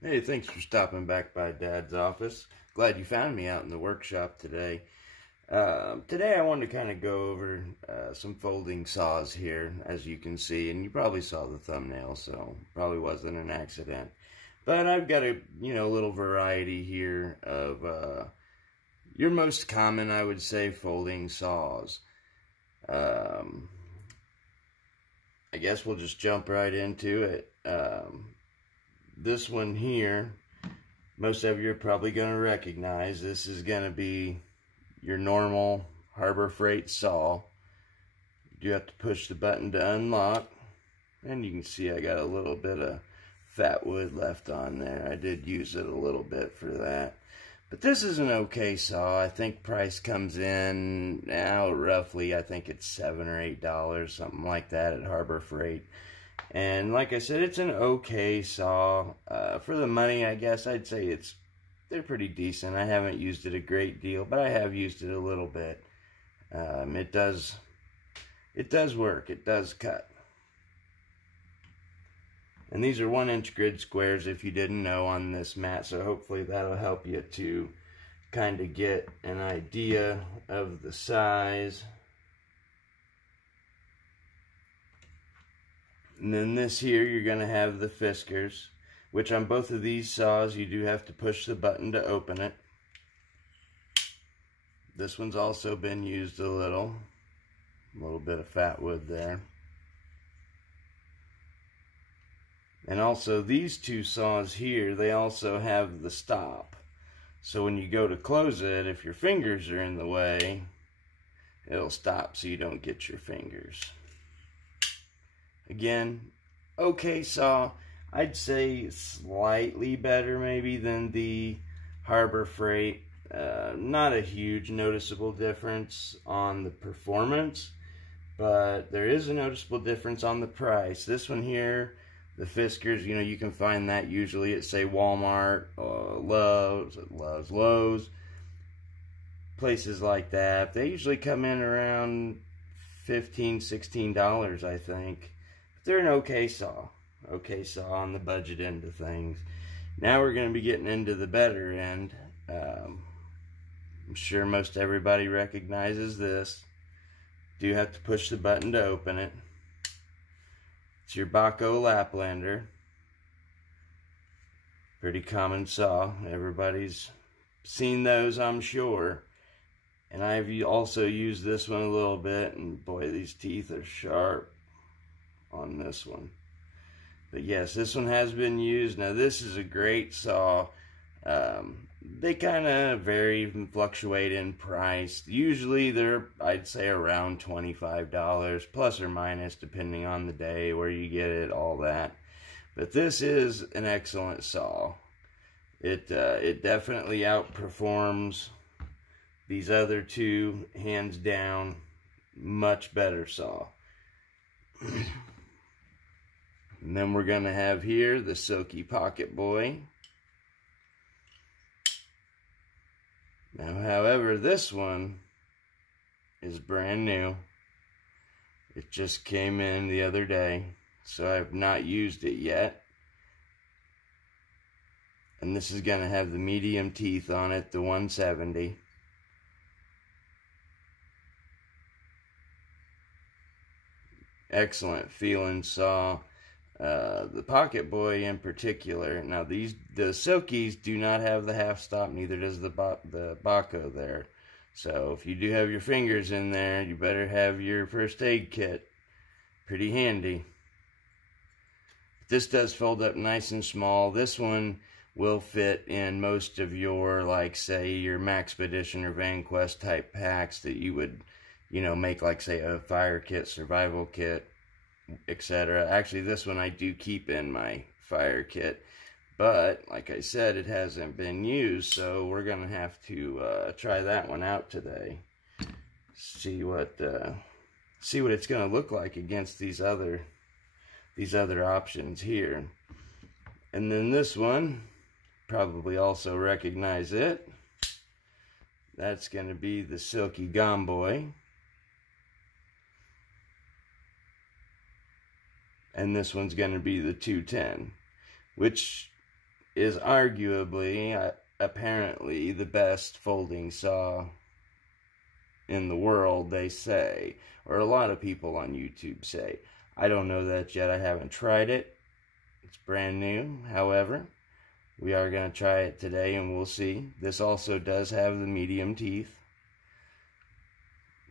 Hey, thanks for stopping back by Dad's office. Glad you found me out in the workshop today. Today I wanted to kind of go over some folding saws here, as you can see, and you probably saw the thumbnail, so probably wasn't an accident. But I've got a little variety here of your most common, I would say, folding saws. I guess we'll just jump right into it. This one here, most of you are probably going to recognize. This is going to be your normal Harbor Freight saw. You do have to push the button to unlock, and you can see I got a little bit of fat wood left on there. I did use it a little bit for that. But this is an okay saw. I think price comes in now roughly, I think it's $7 or $8, something like that at Harbor Freight. And like I said, it's an okay saw. For the money, I guess I'd say they're pretty decent. I haven't used it a great deal, but I have used it a little bit. It does work. It does cut. And these are 1-inch grid squares, if you didn't know, on this mat. So hopefully that'll help you to kind of get an idea of the size. And then this here, you're going to have the fiskars, which on both of these saws, you do have to push the button to open it. This one's also been used a little bit of fat wood there. And also these two saws here, they also have the stop. So when you go to close it, if your fingers are in the way, it'll stop so you don't get your fingers. Again, okay saw. I'd say slightly better maybe than the Harbor Freight. Not a huge noticeable difference on the performance, but there is a noticeable difference on the price. This one here, the fiskars, you can find that usually at, say, Walmart, Lowe's, places like that. They usually come in around $15, $16, I think. They're an okay saw on the budget end of things. Now we're going to be getting into the better end. I'm sure most everybody recognizes this. Do have to push the button to open it. It's your bahco laplander. Pretty common saw. Everybody's seen those, I'm sure. And I've also used this one a little bit, and boy, these teeth are sharp on this one. But yes, this one has been used. Now this is a great saw. They kind of vary and fluctuate in price. Usually they're, I'd say, around $25 plus or minus, depending on the day, where you get it, all that. But this is an excellent saw. It definitely outperforms these other two, hands down. Much better saw. And then we're going to have here the Silky Pocket Boy. Now, however, this one is brand new. It just came in the other day, so I have not used it yet. And this is going to have the medium teeth on it, the 170. Excellent feeling saw. The Pocket Boy in particular. Now the Silkies do not have the half stop, neither does the bahco there. So if you do have your fingers in there, you better have your first aid kit. Pretty handy. This does fold up nice and small. This one will fit in most of your, like, say, your Maxpedition or VanQuest type packs that you would, make, like, say, a fire kit, survival kit, etc. Actually, this one I do keep in my fire kit, but like I said, it hasn't been used, so we're gonna have to try that one out today. See what it's gonna look like against these other options here. And then this one, probably also recognize it. That's gonna be the Silky Gomboy. And this one's going to be the 210, which is arguably, apparently, the best folding saw in the world, they say, or a lot of people on YouTube say. I don't know that yet. I haven't tried it. It's brand new. However, we are going to try it today and we'll see. This also does have the medium teeth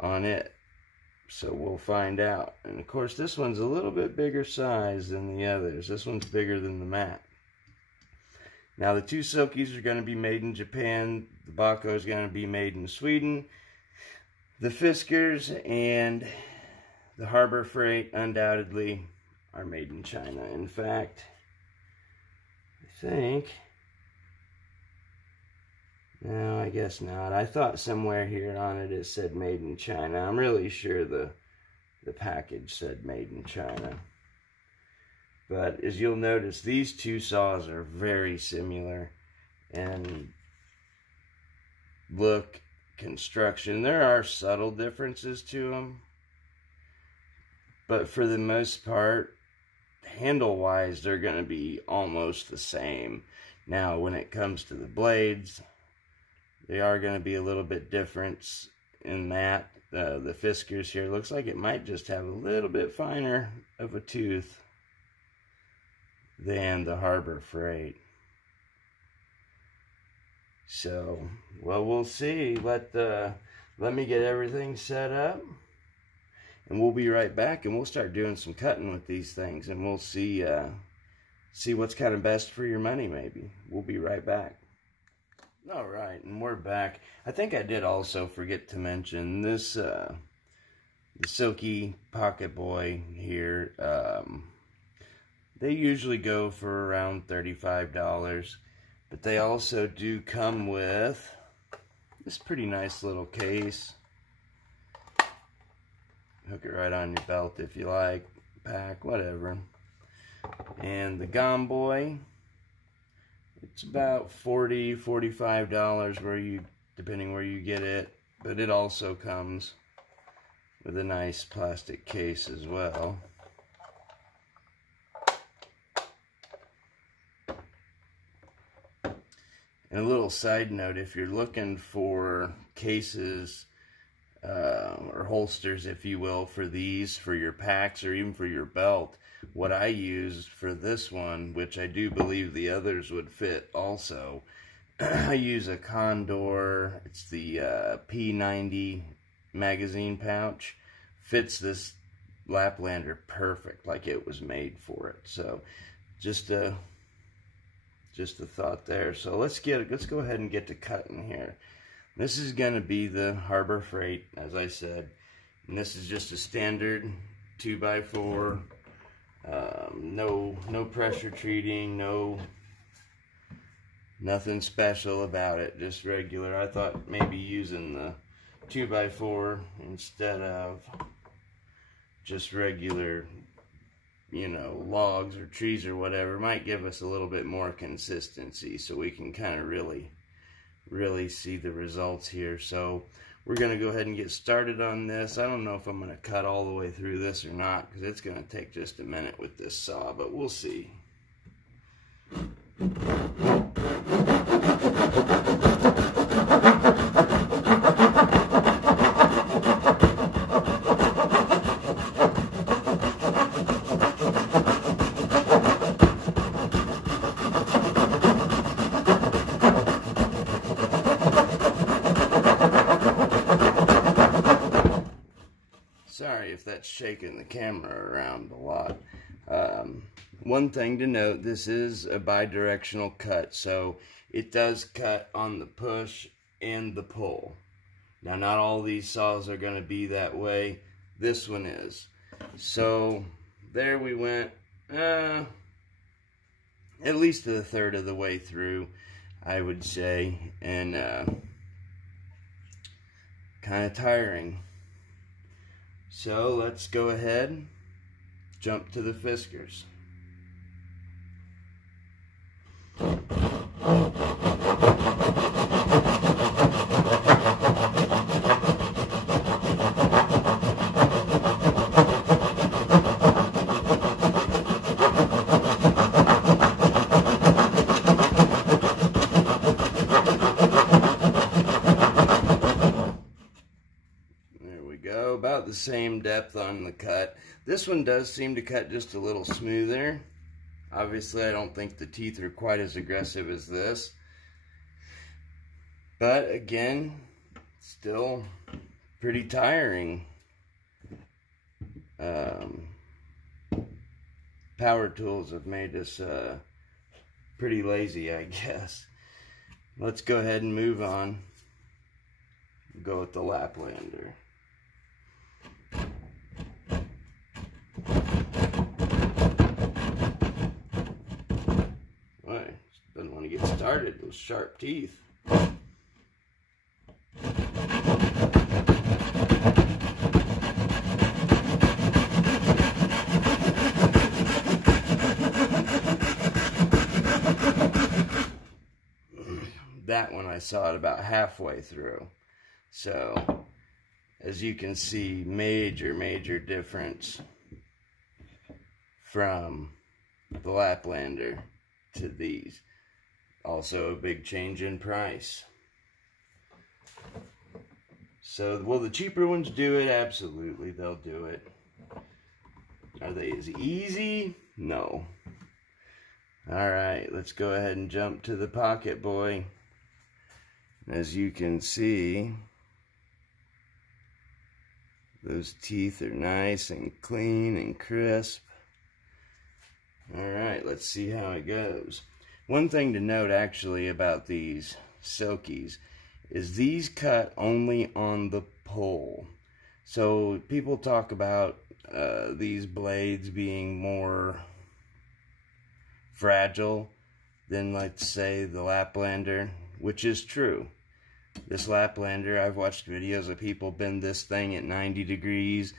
on it, so we'll find out. And of course, this one's a little bit bigger size than the others. This one's bigger than the mat. Now, the two silkies are going to be made in Japan. The bahco is going to be made in Sweden. The fiskars and the Harbor Freight undoubtedly are made in China. In fact, I think, no, I guess not. I thought somewhere here on it it said made in China. I'm really sure the package said made in China. But as you'll notice, these two saws are very similar in look, construction. There are subtle differences to them, but for the most part, handle-wise, they're going to be almost the same. Now, when it comes to the blades, they are going to be a little bit different in that. The fiskars here looks like it might just have a little bit finer of a tooth than the Harbor Freight. So, well, we'll see. Let me get everything set up, and we'll be right back, and we'll start doing some cutting with these things, and we'll see what's kind of best for your money, maybe. We'll be right back. All right, and we're back. I think I did also forget to mention this, the Silky Pocket Boy here. They usually go for around $35, but they also do come with this pretty nice little case. Hook it right on your belt if you like, pack, whatever. And the gomboy, it's about $40, $45 depending where you get it, but it also comes with a nice plastic case as well. And a little side note, if you're looking for cases or holsters, if you will, for these, for your packs or even for your belt, what I use for this one, which I do believe the others would fit also, I use a Condor. It's the P90 magazine pouch. Fits this laplander perfect, like it was made for it. So just a thought there. So let's go ahead and get to cutting here. This is going to be the Harbor Freight, as I said, and this is just a standard 2x4. No pressure treating, nothing special about it, just regular. I thought maybe using the 2x4 instead of just regular, you know, logs or trees or whatever might give us a little bit more consistency, so we can kind of really see the results here. So we're going to go ahead and get started on this. I don't know if I'm going to cut all the way through this or not, because it's going to take just a minute with this saw, but we'll see. Sorry if that's shaking the camera around a lot. One thing to note, this is a bi-directional cut, so it does cut on the push and the pull. Now, not all these saws are going to be that way. This one is. So there we went, at least a third of the way through, I would say, and kind of tiring. So let's go ahead, jump to the fiskars. same depth on the cut. This one does seem to cut just a little smoother. Obviously, I don't think the teeth are quite as aggressive as this. But again, still pretty tiring. Power tools have made us pretty lazy, I guess. Let's go ahead and move on. Go with the Laplander. Boy, doesn't want to get started, those sharp teeth. That one I saw it about halfway through. So, as you can see, major difference from the Laplander to these. Also a big change in price. So, will the cheaper ones do it? Absolutely, they'll do it. Are they as easy? No. Alright, let's go ahead and jump to the Pocket Boy. As you can see, those teeth are nice and clean and crisp. Alright, let's see how it goes. One thing to note actually about these silkies is these cut only on the pull. So people talk about these blades being more fragile than, let's say, the Laplander, which is true. This Laplander, I've watched videos of people bend this thing at 90 degrees,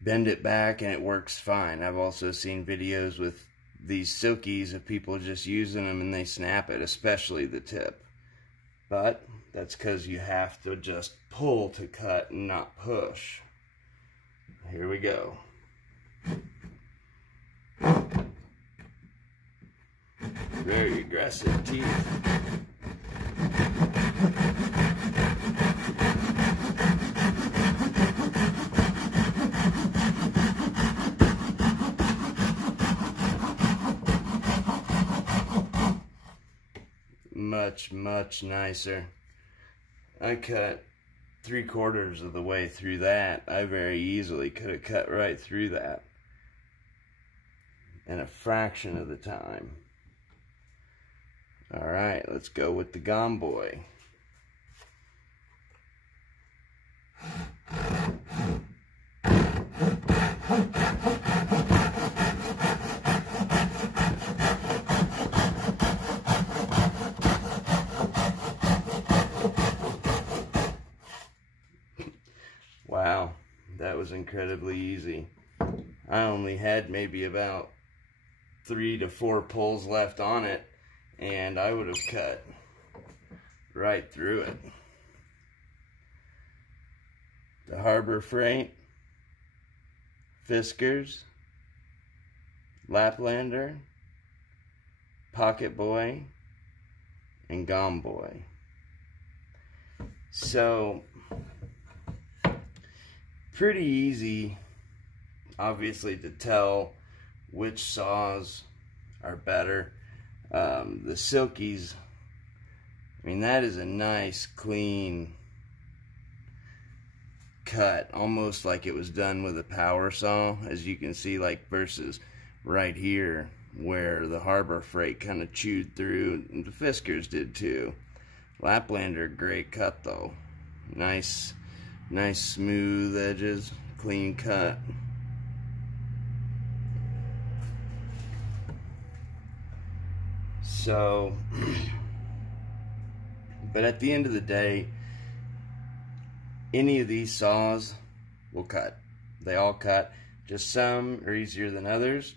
bend it back, and it works fine. I've also seen videos with these silkies of people just using them and they snap it, especially the tip. But that's because you have to just pull to cut and not push. Here we go. Very aggressive teeth. Much nicer. I cut 3/4 of the way through that. I very easily could have cut right through that in a fraction of the time. Alright, let's go with the gomboy. Wow, that was incredibly easy. I only had maybe about 3 to 4 pulls left on it, and I would have cut right through it. The Harbor Freight, Fiskars, Laplander, Pocket Boy, and Gomboy. So, pretty easy, obviously, to tell which saws are better. The silkies, I mean, that is a nice, clean cut, almost like it was done with a power saw, as you can see, like versus right here where the Harbor Freight kind of chewed through, and the Fiskars did too. Laplander, great cut though. Nice smooth edges, clean cut. So, but at the end of the day, any of these saws will cut. They all cut. Just some are easier than others.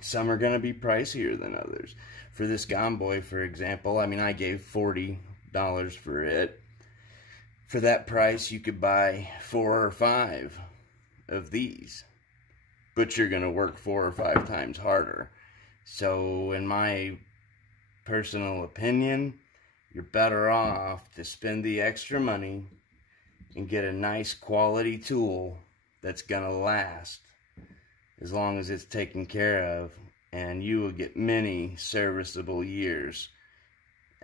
Some are going to be pricier than others. For this Gomboy, for example, I mean, I gave $40 for it. For that price, you could buy 4 or 5 of these, but you're going to work 4 or 5 times harder. So, in my personal opinion, you're better off to spend the extra money, and get a nice quality tool that's gonna last as long as it's taken care of, and you will get many serviceable years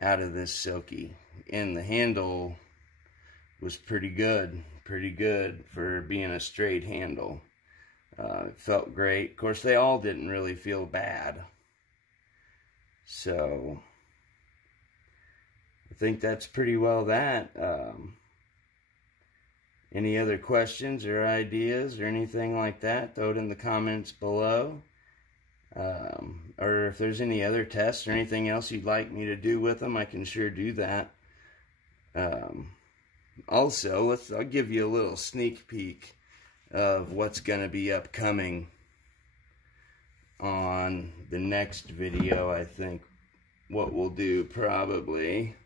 out of this silky. And the handle was pretty good for being a straight handle. It felt great. Of course, they all didn't really feel bad. So I think that's pretty well that. Any other questions or ideas or anything like that, throw it in the comments below. Or if there's any other tests or anything else you'd like me to do with them, I can sure do that. Also, I'll give you a little sneak peek of what's going to be upcoming on the next video. I think what we'll do probably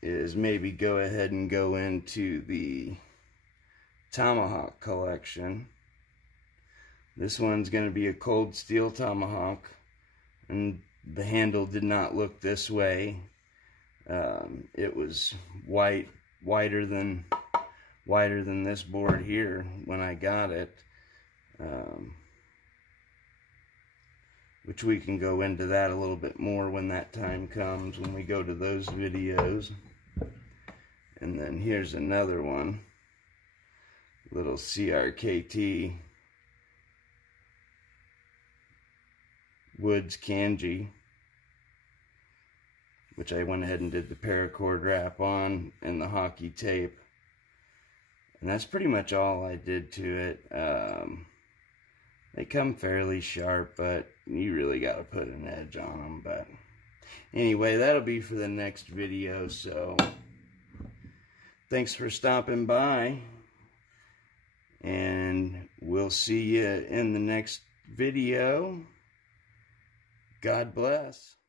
is maybe go ahead and go into the tomahawk collection. This one's going to be a cold steel tomahawk, and the handle did not look this way. It was wider than this board here when I got it, which we can go into that a little bit more when that time comes, when we go to those videos. And then here's another one, little CRKT Woods kanji, which I went ahead and did the paracord wrap on and the hockey tape. And that's pretty much all I did to it. They come fairly sharp, but you really got to put an edge on them. But anyway, that'll be for the next video. So thanks for stopping by, and we'll see you in the next video. God bless.